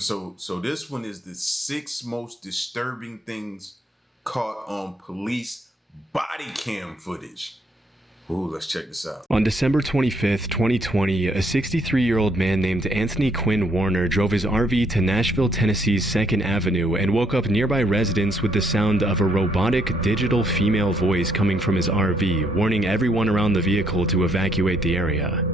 So this one is the 6 most disturbing things caught on police body cam footage. Ooh, let's check this out. On December 25th, 2020, a 63-year-old man named Anthony Quinn Warner drove his RV to Nashville, Tennessee's 2nd Avenue and woke up nearby residents with the sound of a robotic digital female voice coming from his RV, warning everyone around the vehicle to evacuate the area.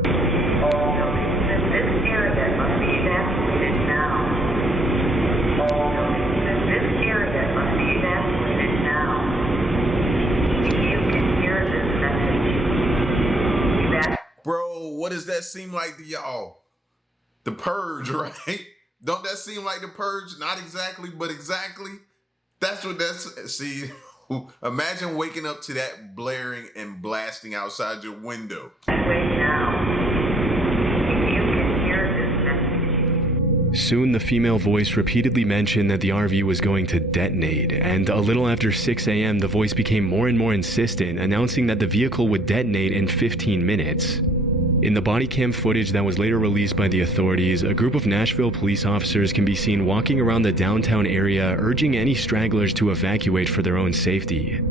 Bro, what does that seem like to y'all? The Purge, right? Don't that seem like the Purge? Not exactly, but exactly. That's what that's, see, imagine waking up to that blaring and blasting outside your window. Soon, the female voice repeatedly mentioned that the RV was going to detonate, and a little after 6 a.m., the voice became more and more insistent, announcing that the vehicle would detonate in 15 minutes. In the body cam footage that was later released by the authorities, a group of Nashville police officers can be seen walking around the downtown area, urging any stragglers to evacuate for their own safety. So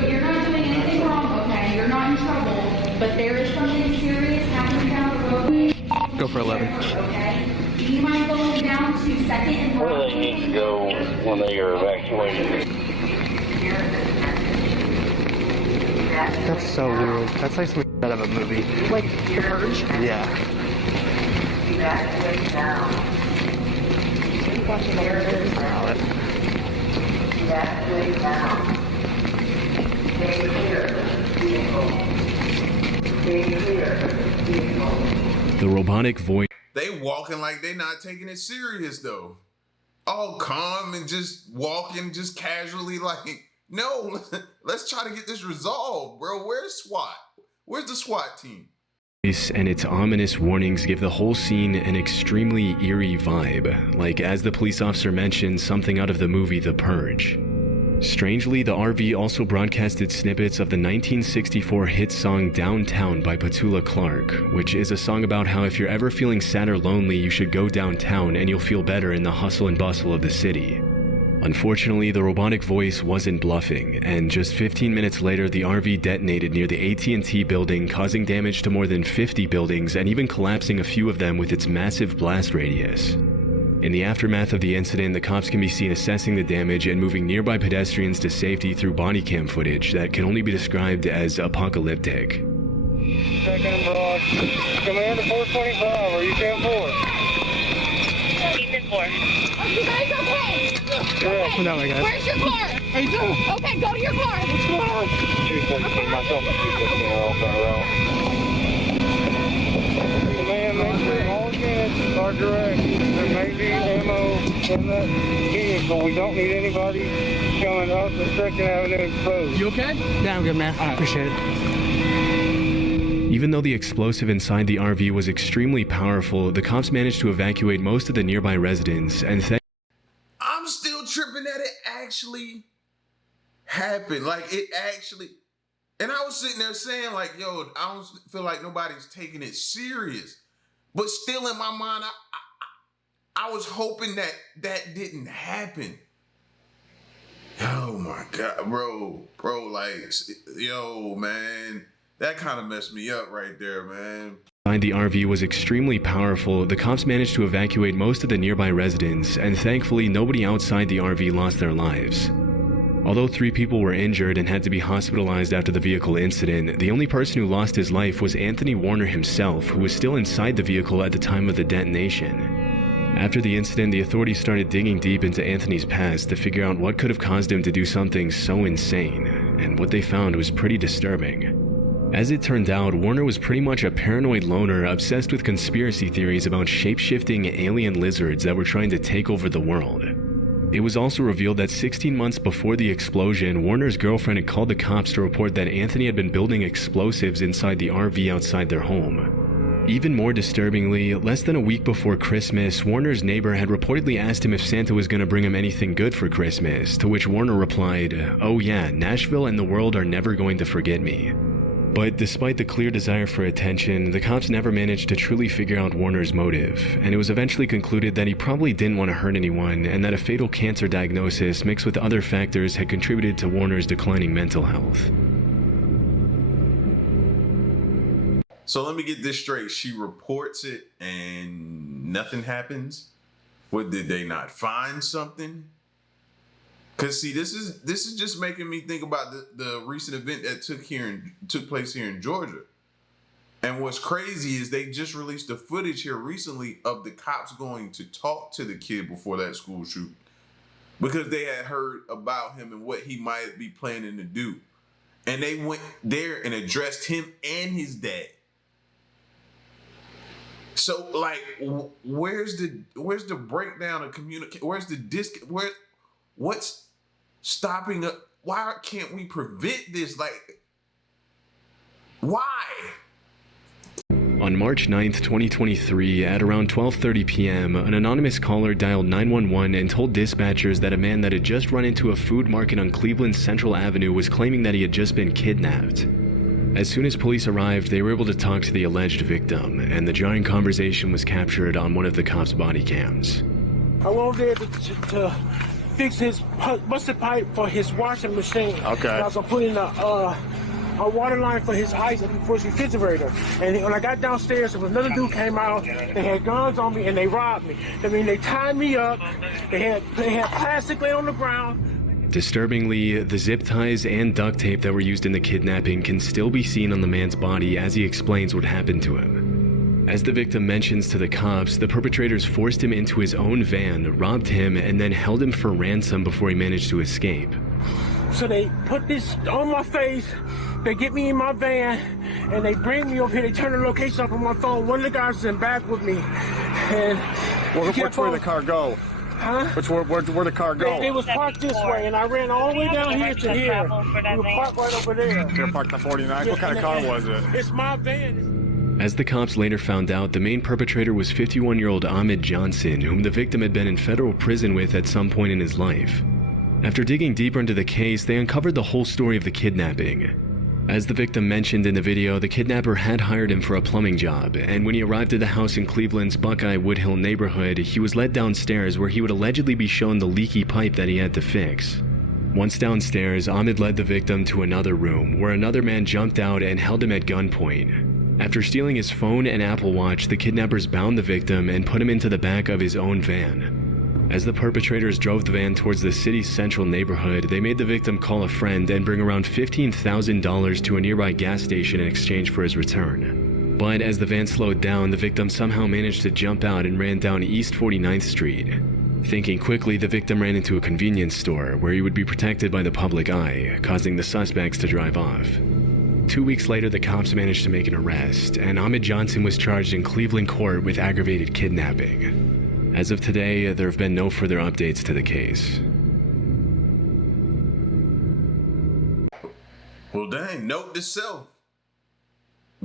you're not doing anything wrong, okay? You're not in trouble, but there is something serious happening down the road. Go for 11. Okay? Do you mind going down to 2nd and Where do they need to go when they are evacuated? That's so weird. That's like something out of a movie. Like The Purge? Yeah. Evacuate now. Watching the Purge. Evacuate now. Stay clear. Stay clear. The robotic voice. They walking like they not taking it serious though. All calm and just walking just casually like, no, let's try to get this resolved, bro. Where's SWAT? Where's the SWAT team? And its ominous warnings give the whole scene an extremely eerie vibe, like, as the police officer mentioned, something out of the movie The Purge. Strangely, the RV also broadcasted snippets of the 1964 hit song Downtown by Petula Clark, which is a song about how if you're ever feeling sad or lonely, you should go downtown and you'll feel better in the hustle and bustle of the city. Unfortunately, the robotic voice wasn't bluffing, and just 15 minutes later, the RV detonated near the AT&T building, causing damage to more than 50 buildings and even collapsing a few of them with its massive blast radius. In the aftermath of the incident, the cops can be seen assessing the damage and moving nearby pedestrians to safety through body cam footage that can only be described as apocalyptic. Second Broad. Commander 425, are you 10-4? He's in 4. Are you guys okay? Yeah. No, my guys. Where's your car? How you doing? Okay, go to your car. What's going on? 217, myself and 215 are off that route. Command, make sure all units are direct. There may be ammo in that vehicle. We don't need anybody coming up the 2nd Avenue exposed. You okay? Yeah, I'm good, man. I appreciate it. Even though the explosive inside the RV was extremely powerful, the cops managed to evacuate most of the nearby residents, and I'm still tripping that it actually happened. Like it actually, and I was sitting there saying like, yo, I don't feel like nobody's taking it serious. But still in my mind, I was hoping that that didn't happen. Oh my God, bro, like, yo, man, that kind of messed me up right there, man. inside the RV was extremely powerful. The cops managed to evacuate most of the nearby residents, and thankfully nobody outside the RV lost their lives. Although 3 people were injured and had to be hospitalized after the vehicle incident, the only person who lost his life was Anthony Warner himself, who was still inside the vehicle at the time of the detonation. After the incident, the authorities started digging deep into Anthony's past to figure out what could have caused him to do something so insane, and what they found was pretty disturbing. As it turned out, Warner was pretty much a paranoid loner obsessed with conspiracy theories about shape-shifting alien lizards that were trying to take over the world. It was also revealed that 16 months before the explosion, Warner's girlfriend had called the cops to report that Anthony had been building explosives inside the RV outside their home. Even more disturbingly, less than a week before Christmas, Warner's neighbor had reportedly asked him if Santa was going to bring him anything good for Christmas, to which Warner replied, "Oh yeah, Nashville and the world are never going to forget me." But despite the clear desire for attention, the cops never managed to truly figure out Warner's motive, and it was eventually concluded that he probably didn't want to hurt anyone and that a fatal cancer diagnosis mixed with other factors had contributed to Warner's declining mental health. So let me get this straight. She reports it and nothing happens? What, did they not find something? Cause see, this is just making me think about the recent event that took place here in Georgia. And what's crazy is they just released the footage here recently of the cops going to talk to the kid before that school shooting, because they had heard about him and what he might be planning to do. And they went there and addressed him and his dad. So like, where's the breakdown of communication? Where's the what's stopping us? Why can't we prevent this? Like, why? On March 9th, 2023, at around 12:30 p.m., an anonymous caller dialed 911 and told dispatchers that a man that had just run into a food market on Cleveland's Central Avenue was claiming that he had just been kidnapped. As soon as police arrived, they were able to talk to the alleged victim, and the jarring conversation was captured on one of the cops' body cams. I went over there to fix his busted pipe for his washing machine. Okay. I was putting a water line for his ice for his refrigerator. And when I got downstairs, another dude came out. They had guns on me and they robbed me. I mean, they tied me up. They had plastic laying on the ground. Disturbingly, the zip ties and duct tape that were used in the kidnapping can still be seen on the man's body as he explains what happened to him. As the victim mentions to the cops, the perpetrators forced him into his own van, robbed him, and then held him for ransom before he managed to escape. So they put this on my face, they get me in my van, and they bring me over here. They turn the location up on my phone. One of the guys is in back with me. And which way the car go? Huh? Where the car go? It was parked this way, and I ran all the way down here to here. We were parked right over there. You're parked at 49? What kind of car was it? It's my van. As the cops later found out, the main perpetrator was 51-year-old Ahmed Johnson, whom the victim had been in federal prison with at some point in his life. After digging deeper into the case, they uncovered the whole story of the kidnapping. As the victim mentioned in the video, the kidnapper had hired him for a plumbing job, and when he arrived at the house in Cleveland's Buckeye Woodhill neighborhood, he was led downstairs where he would allegedly be shown the leaky pipe that he had to fix. Once downstairs, Ahmed led the victim to another room, where another man jumped out and held him at gunpoint. After stealing his phone and Apple Watch, the kidnappers bound the victim and put him into the back of his own van. As the perpetrators drove the van towards the city's central neighborhood, they made the victim call a friend and bring around $15,000 to a nearby gas station in exchange for his return. But as the van slowed down, the victim somehow managed to jump out and ran down East 49th Street. Thinking quickly, the victim ran into a convenience store where he would be protected by the public eye, causing the suspects to drive off. 2 weeks later, the cops managed to make an arrest, and Ahmed Johnson was charged in Cleveland court with aggravated kidnapping. As of today, there have been no further updates to the case. Well, dang, note to self.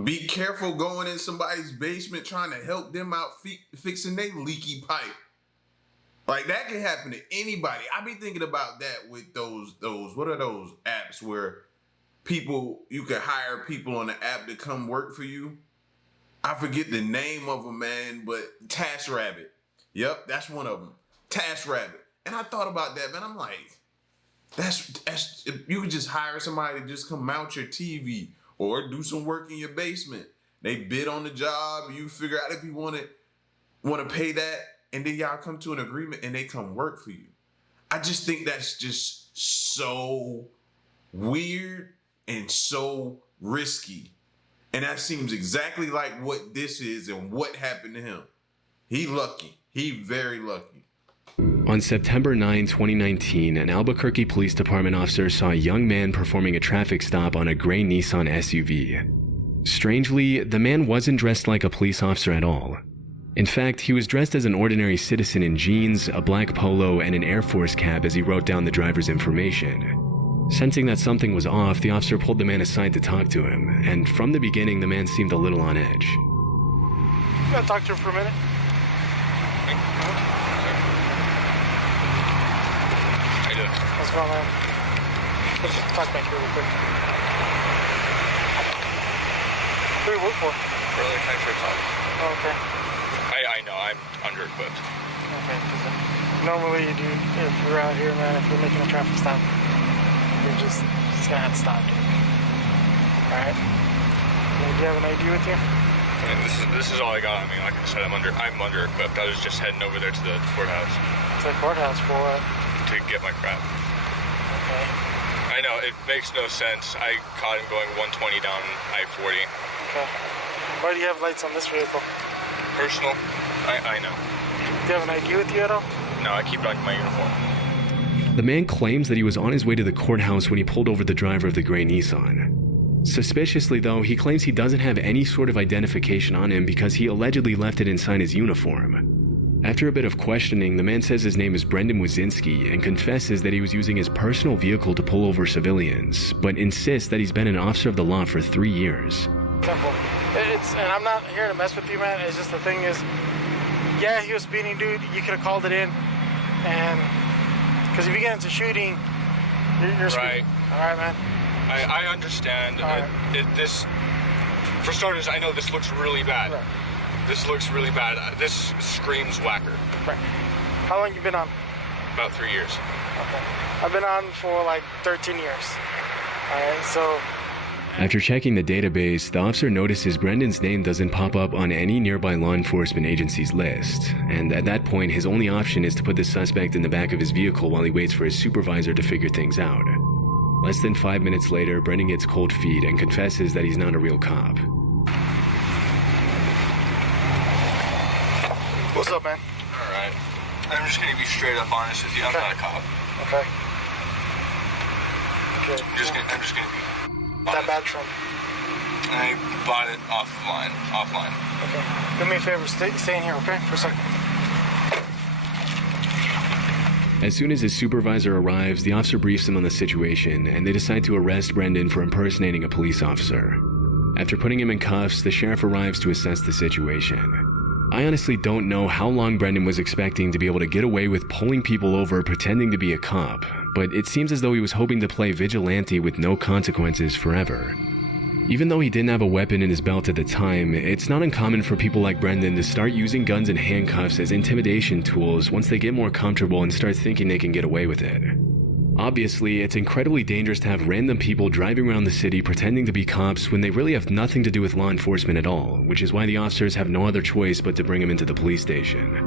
Be careful going in somebody's basement trying to help them out fixing their leaky pipe. Like, that can happen to anybody. I be thinking about that with those, what are those apps where you can hire people on the app to come work for you? I forget the name of them, man, but TaskRabbit. Yep, that's one of them. TaskRabbit. And I thought about that, man. I'm like, that's you could just hire somebody to just come mount your TV or do some work in your basement. They bid on the job, you figure out if you want to pay that, and then y'all come to an agreement and they come work for you. I just think that's just so weird and so risky. And that seems exactly like what this is and what happened to him. He lucky. He very lucky. On September 9, 2019, an Albuquerque Police Department officer saw a young man performing a traffic stop on a gray Nissan SUV. Strangely, the man wasn't dressed like a police officer at all. In fact, he was dressed as an ordinary citizen in jeans, a black polo, and an Air Force cap as he wrote down the driver's information. Sensing that something was off, the officer pulled the man aside to talk to him, and from the beginning, the man seemed a little on edge. You gotta talk to him for a minute. How you doing? What's going on? Let's just talk back here real quick. Who do you work for? Early country club. Oh, okay. I know, I'm under-equipped. Okay, because normally, dude, if you're out here, man, if you're making a traffic stop, you're just gonna have to stop, dude. Alright? Do you have an ID with you? I mean, this is all I got. I mean, like I said, I'm under-equipped. I was just heading over there to the courthouse. To the courthouse for what? To get my crap. Okay. I know, it makes no sense. I caught him going 120 down I-40. Okay. Why do you have lights on this vehicle? Personal, I know. Do you have an ID with you at all? No, I keep it on my uniform. The man claims that he was on his way to the courthouse when he pulled over the driver of the gray Nissan. Suspiciously though, he claims he doesn't have any sort of identification on him because he allegedly left it inside his uniform. After a bit of questioning, the man says his name is Brendan Wazinski and confesses that he was using his personal vehicle to pull over civilians, but insists that he's been an officer of the law for 3 years. Simple. And I'm not here to mess with you, man. It's just the thing is, yeah, he was speeding, dude. You could have called it in, and because if you get into shooting, you're right. Speeding. All right, man. I understand. Right. This, for starters, I know this looks really bad. Right. This looks really bad. This screams whacker. Right. How long you been on? About 3 years. Okay. I've been on for like 13 years. All right, so. After checking the database, the officer notices Brendan's name doesn't pop up on any nearby law enforcement agency's list, and at that point his only option is to put the suspect in the back of his vehicle while he waits for his supervisor to figure things out. Less than 5 minutes later, Brendan gets cold feet and confesses that he's not a real cop. What's up, man? Alright. I'm just gonna be straight up honest with you. I'm not a cop. Okay. Okay. I'm just gonna be That honest. badge from? I bought it offline. Okay. Do me a favor, stay in here, okay? For a second. As soon as his supervisor arrives, the officer briefs him on the situation, and they decide to arrest Brendan for impersonating a police officer. After putting him in cuffs, the sheriff arrives to assess the situation. I honestly don't know how long Brendan was expecting to be able to get away with pulling people over pretending to be a cop, but it seems as though he was hoping to play vigilante with no consequences forever. Even though he didn't have a weapon in his belt at the time, it's not uncommon for people like Brendan to start using guns and handcuffs as intimidation tools once they get more comfortable and start thinking they can get away with it. Obviously, it's incredibly dangerous to have random people driving around the city pretending to be cops when they really have nothing to do with law enforcement at all, which is why the officers have no other choice but to bring him into the police station.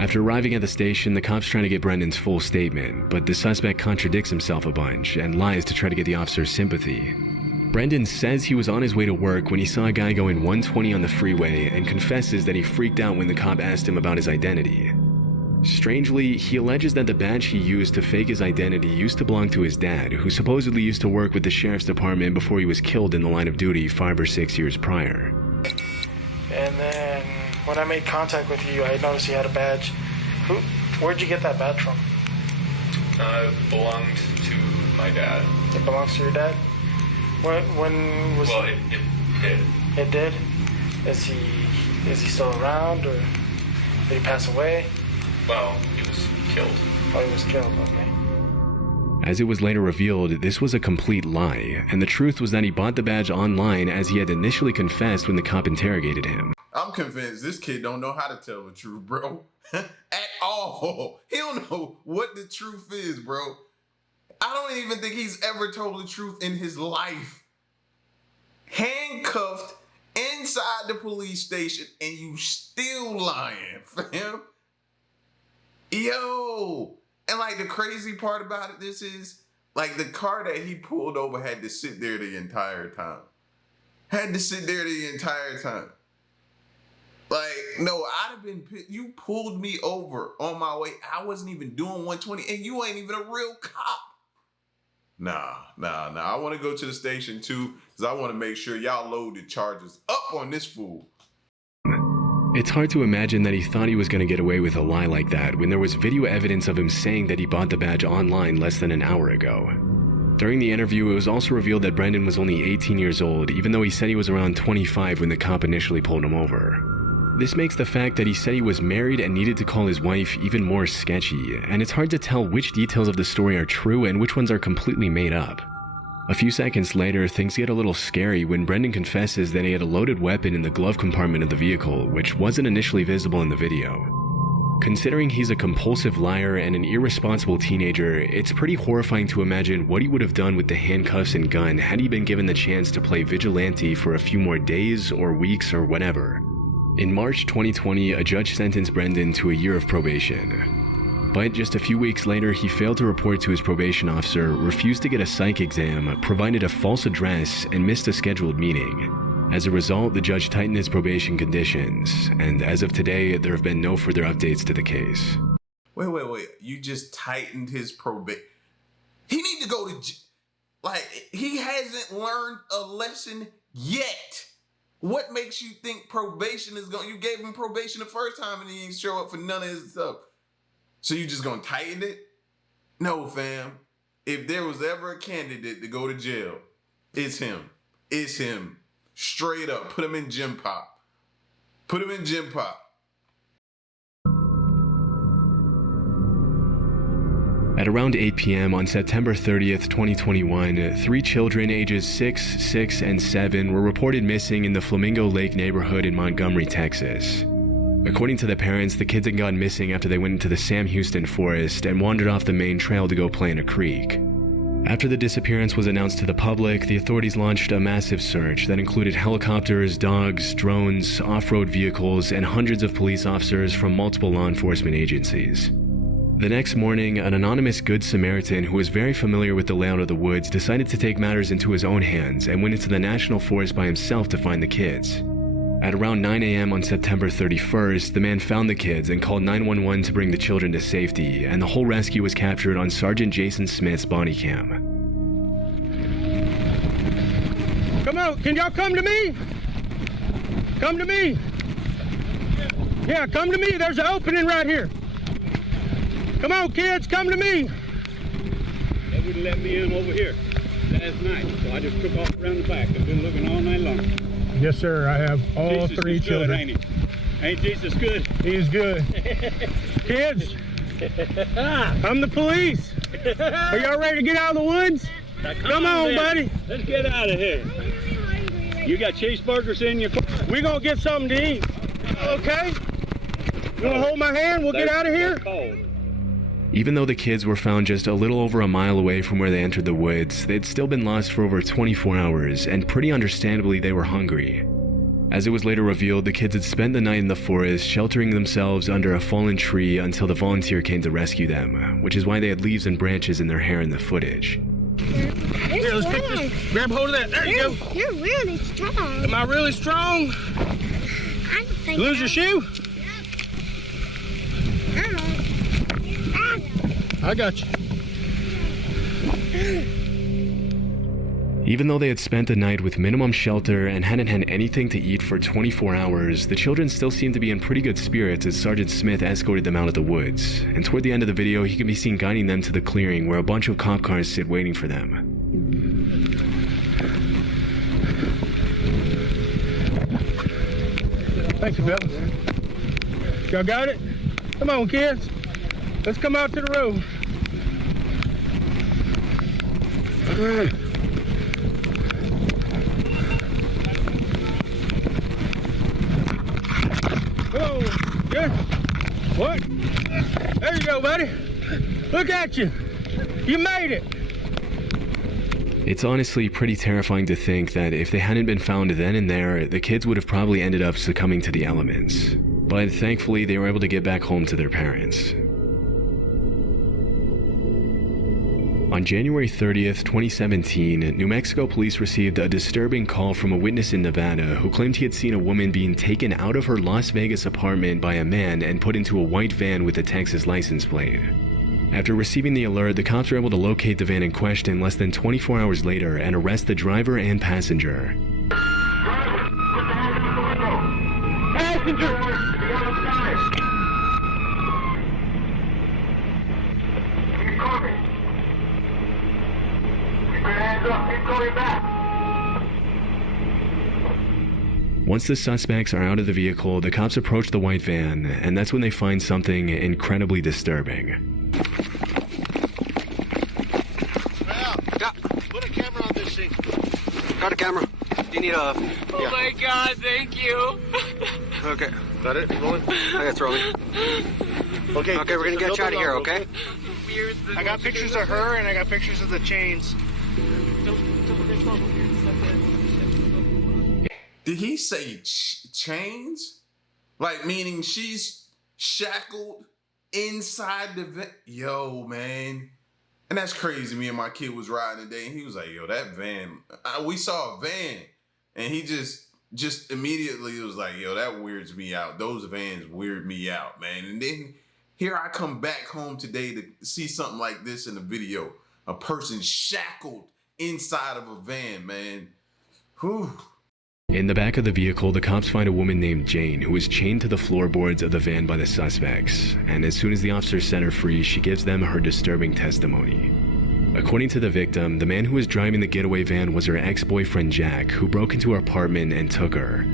After arriving at the station, the cops try to get Brendan's full statement, but the suspect contradicts himself a bunch and lies to try to get the officer's sympathy. Brendan says he was on his way to work when he saw a guy going 120 on the freeway and confesses that he freaked out when the cop asked him about his identity. Strangely, he alleges that the badge he used to fake his identity used to belong to his dad, who supposedly used to work with the sheriff's department before he was killed in the line of duty 5 or 6 years prior. And then when I made contact with you, I noticed you had a badge. Where'd you get that badge from? It belonged to my dad. It belongs to your dad? When was Well, it did. It did? Is he still around, or did he pass away? Well, he was killed. Oh, he was killed, okay. As it was later revealed, this was a complete lie, and the truth was that he bought the badge online as he had initially confessed when the cop interrogated him. I'm convinced this kid don't know how to tell the truth, bro. At all. He don't know what the truth is, bro. I don't even think he's ever told the truth in his life. Handcuffed inside the police station and you still lying, fam. Yo. And like the crazy part about this is, like the car that he pulled over had to sit there the entire time. Like, no, I'd have been pissed. You pulled me over on my way. I wasn't even doing 120 and you ain't even a real cop. Nah. I want to go to the station too because I want to make sure y'all load the charges up on this fool. It's hard to imagine that he thought he was going to get away with a lie like that when there was video evidence of him saying that he bought the badge online less than an hour ago. During the interview, it was also revealed that Brendan was only 18 years old, even though he said he was around 25 when the cop initially pulled him over. This makes the fact that he said he was married and needed to call his wife even more sketchy, and it's hard to tell which details of the story are true and which ones are completely made up. A few seconds later, things get a little scary when Brendan confesses that he had a loaded weapon in the glove compartment of the vehicle, which wasn't initially visible in the video. Considering he's a compulsive liar and an irresponsible teenager, it's pretty horrifying to imagine what he would have done with the handcuffs and gun had he been given the chance to play vigilante for a few more days or weeks or whatever. In March 2020, a judge sentenced Brendan to a year of probation. But just a few weeks later, he failed to report to his probation officer, refused to get a psych exam, provided a false address, and missed a scheduled meeting. As a result, the judge tightened his probation conditions, and as of today, there have been no further updates to the case. Wait. You just tightened his probation. He need to go to he hasn't learned a lesson yet. What makes you think probation is going? You gave him probation the first time and he didn't show up for none of his stuff. So you just gonna tighten it? No, fam. If there was ever a candidate to go to jail, it's him. It's him. Straight up. Put him in gym pop. Put him in gym pop. At around 8 p.m. on September 30th, 2021, 3 children ages 6, 6, and 7 were reported missing in the Flamingo Lake neighborhood in Montgomery, Texas. According to the parents, the kids had gone missing after they went into the Sam Houston forest and wandered off the main trail to go play in a creek. After the disappearance was announced to the public, the authorities launched a massive search that included helicopters, dogs, drones, off-road vehicles, and hundreds of police officers from multiple law enforcement agencies. The next morning, an anonymous Good Samaritan who was very familiar with the layout of the woods decided to take matters into his own hands and went into the national forest by himself to find the kids. At around 9 a.m. on September 31st, the man found the kids and called 911 to bring the children to safety, and the whole rescue was captured on Sergeant Jason Smith's body cam. Come on, can y'all come to me? Come to me. Yeah, come to me. There's an opening right here. Come on, kids, come to me. They wouldn't let me in over here last night, so I just took off around the back. I've been looking all night long. Yes, sir. I have all Jesus 3 is children. good, ain't he? Ain't Jesus good? He's good. Kids, I'm the police. Are y'all ready to get out of the woods? Now, Come on, then. buddy. Let's get out of here. You got cheeseburgers in your car? We're going to get something to eat. Okay? You want to hold my hand? We'll get out of here? Even though the kids were found just a little over a mile away from where they entered the woods, they'd still been lost for over 24 hours, and pretty understandably they were hungry. As it was later revealed, the kids had spent the night in the forest, sheltering themselves under a fallen tree until the volunteer came to rescue them, which is why they had leaves and branches in their hair in the footage. Here, let's pick this. Grab hold of that. There you go. You're really strong. Am I really strong? I don't think Lose your shoe? I got you. Even though they had spent the night with minimum shelter and hadn't had anything to eat for 24 hours, the children still seemed to be in pretty good spirits as Sergeant Smith escorted them out of the woods, and toward the end of the video he can be seen guiding them to the clearing where a bunch of cop cars sit waiting for them. Thank you, fellas. Y'all got it? Come on, kids. Let's come out to the road. Oh, yeah. What? There you go, buddy. Look at you. You made it. It's honestly pretty terrifying to think that if they hadn't been found then and there, the kids would have probably ended up succumbing to the elements. But thankfully, they were able to get back home to their parents. On January 30th, 2017, New Mexico police received a disturbing call from a witness in Nevada who claimed he had seen a woman being taken out of her Las Vegas apartment by a man and put into a white van with a Texas license plate. After receiving the alert, the cops were able to locate the van in question less than 24 hours later and arrest the driver and passenger. Passenger! Once the suspects are out of the vehicle, the cops approach the white van, and that's when they find something incredibly disturbing. Well, put a camera on this Got a camera. Do you need a... Oh my God, thank you. Okay. Is that it? Rolling? Okay, it's rolling. Okay. Okay, we're gonna get you out of here, okay? I got pictures of her and I got pictures of the chains. Did he say chains? Like, meaning she's shackled inside the van? Yo, man. And that's crazy. Me and my kid was riding today, and he was like, yo, that van, we saw a van. And he just immediately was like, yo, that weirds me out. Those vans weird me out, man. And then here I come back home today to see something like this in a video. A person shackled inside of a van, man. Whew. In the back of the vehicle, the cops find a woman named Jane who is chained to the floorboards of the van by the suspects, and as soon as the officers set her free, she gives them her disturbing testimony. According to the victim, the man who was driving the getaway van was her ex-boyfriend Jack, who broke into her apartment and took her.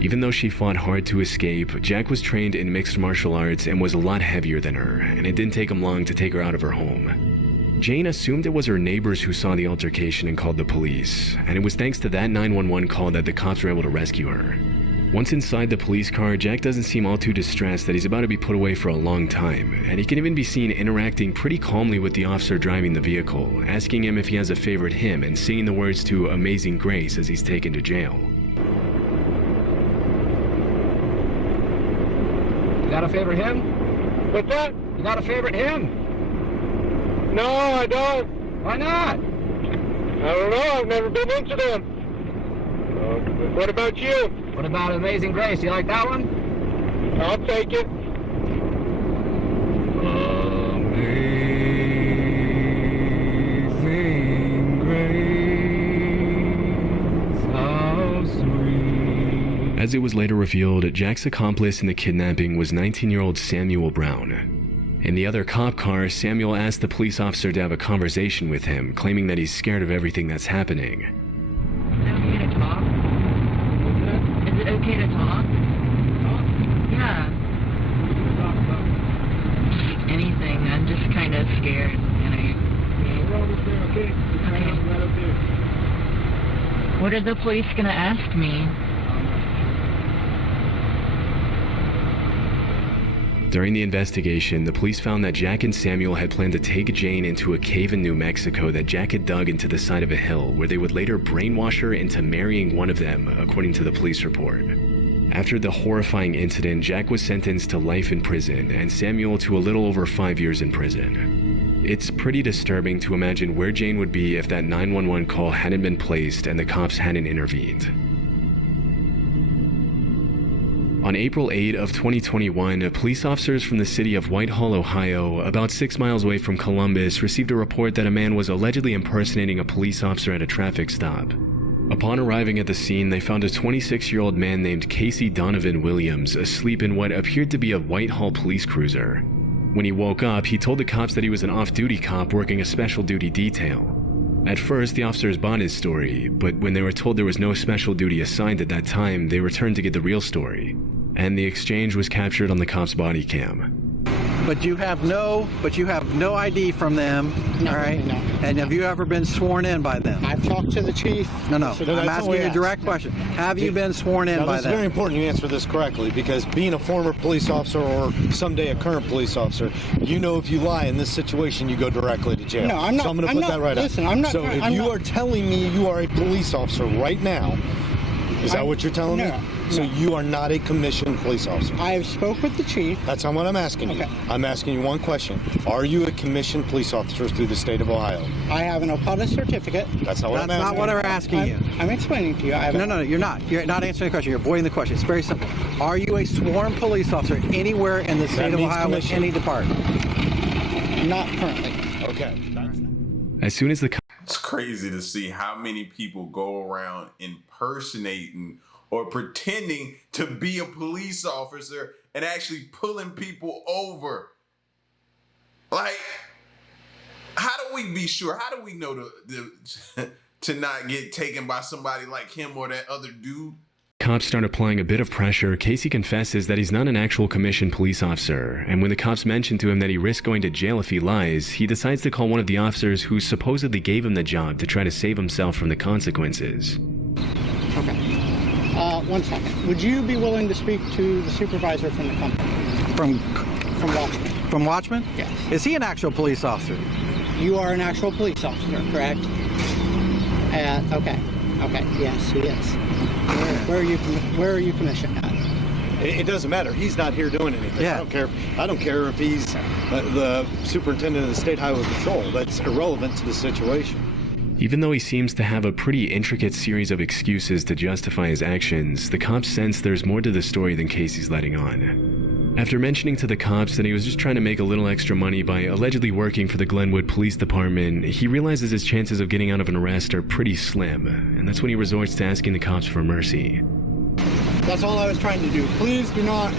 Even though she fought hard to escape, Jack was trained in mixed martial arts and was a lot heavier than her, and it didn't take him long to take her out of her home. Jane assumed it was her neighbors who saw the altercation and called the police, and it was thanks to that 911 call that the cops were able to rescue her. Once inside the police car, Jack doesn't seem all too distressed that he's about to be put away for a long time, and he can even be seen interacting pretty calmly with the officer driving the vehicle, asking him if he has a favorite hymn and singing the words to Amazing Grace as he's taken to jail. You got a favorite hymn? What's that? You got a favorite hymn? No, I don't. Why not? I don't know. I've never been into them. What about you? What about Amazing Grace? You like that one? I'll take it. Amazing Grace, how sweet. As it was later revealed, Jack's accomplice in the kidnapping was 19-year-old Samuel Brown. In the other cop car, Samuel asked the police officer to have a conversation with him, claiming that he's scared of everything that's happening. Is it okay to talk? Is it okay to talk? Yeah. Anything. I'm just kind of scared. And what are the police gonna ask me? During the investigation, the police found that Jack and Samuel had planned to take Jane into a cave in New Mexico that Jack had dug into the side of a hill, where they would later brainwash her into marrying one of them, according to the police report. After the horrifying incident, Jack was sentenced to life in prison, and Samuel to a little over 5 years in prison. It's pretty disturbing to imagine where Jane would be if that 911 call hadn't been placed and the cops hadn't intervened. On April 8 of 2021, police officers from the city of Whitehall, Ohio, about 6 miles away from Columbus, received a report that a man was allegedly impersonating a police officer at a traffic stop. Upon arriving at the scene, they found a 26-year-old man named Casey Donovan Williams asleep in what appeared to be a Whitehall police cruiser. When he woke up, he told the cops that he was an off-duty cop working a special duty detail. At first, the officers bought his story, but when they were told there was no special duty assigned at that time, they returned to get the real story. And the exchange was captured on the cops' body cam. But you have no ID from them, No, all right? no. And have you ever been sworn in by them? I've talked to the chief. No. So I'm that's asking all you we a direct question. Have you been sworn in Now, by it's them? very important you answer this correctly, because being a former police officer or someday a current police officer, you know if you lie in this situation, you go directly to jail. No, I'm not. So I'm going to put that right Listen, out. I'm not. So if I'm you not, are telling me you are a police officer right now, is that what you're telling me? So you are not a commissioned police officer. I have spoke with the chief. That's not what I'm asking you. Okay. I'm asking you one question. Are you a commissioned police officer through the state of Ohio? I have an OPADA certificate. That's not what I'm That's asking. not what I'm asking you. I'm explaining to you. No, you're not. You're not answering the question. You're avoiding the question. It's very simple. Are you a sworn police officer anywhere in the state of Ohio in any department? Not currently. Okay. As soon as the It's crazy to see how many people go around impersonating or pretending to be a police officer and actually pulling people over. Like, how do we be sure? How do we know to not get taken by somebody like him or that other dude? cops start applying a bit of pressure, Casey confesses that he's not an actual commissioned police officer, and when the cops mention to him that he risks going to jail if he lies, he decides to call one of the officers who supposedly gave him the job to try to save himself from the consequences. Okay. 1 second. Would you be willing to speak to the supervisor from the company? From Watchman. From Watchman? Yes. Is he an actual police officer? You are an actual police officer, correct? Okay. Okay. Yes, he is. Where are you commissioned at? It doesn't matter. He's not here doing anything. Yeah. I don't care if he's the superintendent of the State Highway Patrol. That's irrelevant to the situation. Even though he seems to have a pretty intricate series of excuses to justify his actions, the cops sense there's more to the story than Casey's letting on. After mentioning to the cops that he was just trying to make a little extra money by allegedly working for the Glenwood Police Department, he realizes his chances of getting out of an arrest are pretty slim, and that's when he resorts to asking the cops for mercy. That's all I was trying to do. Please do not.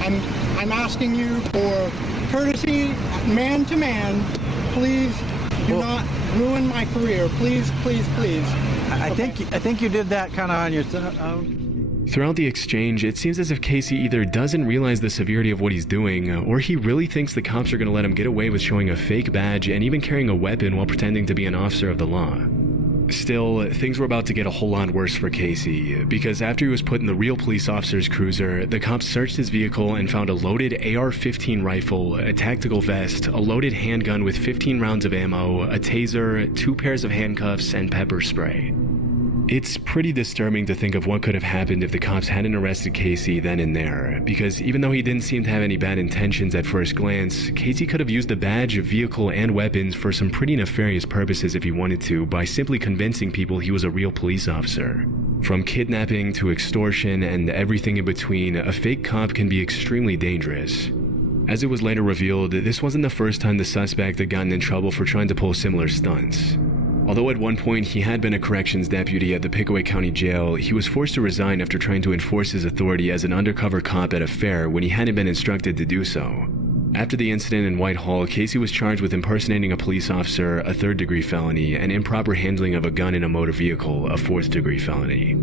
I'm asking you for courtesy, man to man. Please do not ruin my career. Please, please, please. I think you did that kind of on your own. Throughout the exchange, it seems as if Casey either doesn't realize the severity of what he's doing, or he really thinks the cops are going to let him get away with showing a fake badge and even carrying a weapon while pretending to be an officer of the law. Still, things were about to get a whole lot worse for Casey, because after he was put in the real police officer's cruiser, the cops searched his vehicle and found a loaded AR-15 rifle, a tactical vest, a loaded handgun with 15 rounds of ammo, a taser, 2 pairs of handcuffs, and pepper spray. It's pretty disturbing to think of what could have happened if the cops hadn't arrested Casey then and there, because even though he didn't seem to have any bad intentions at first glance, Casey could have used the badge, vehicle, and weapons for some pretty nefarious purposes if he wanted to by simply convincing people he was a real police officer. From kidnapping to extortion and everything in between, a fake cop can be extremely dangerous. As it was later revealed, this wasn't the first time the suspect had gotten in trouble for trying to pull similar stunts. Although at one point he had been a corrections deputy at the Pickaway County Jail, he was forced to resign after trying to enforce his authority as an undercover cop at a fair when he hadn't been instructed to do so. After the incident in Whitehall, Casey was charged with impersonating a police officer, a 3rd-degree felony, and improper handling of a gun in a motor vehicle, a 4th-degree felony.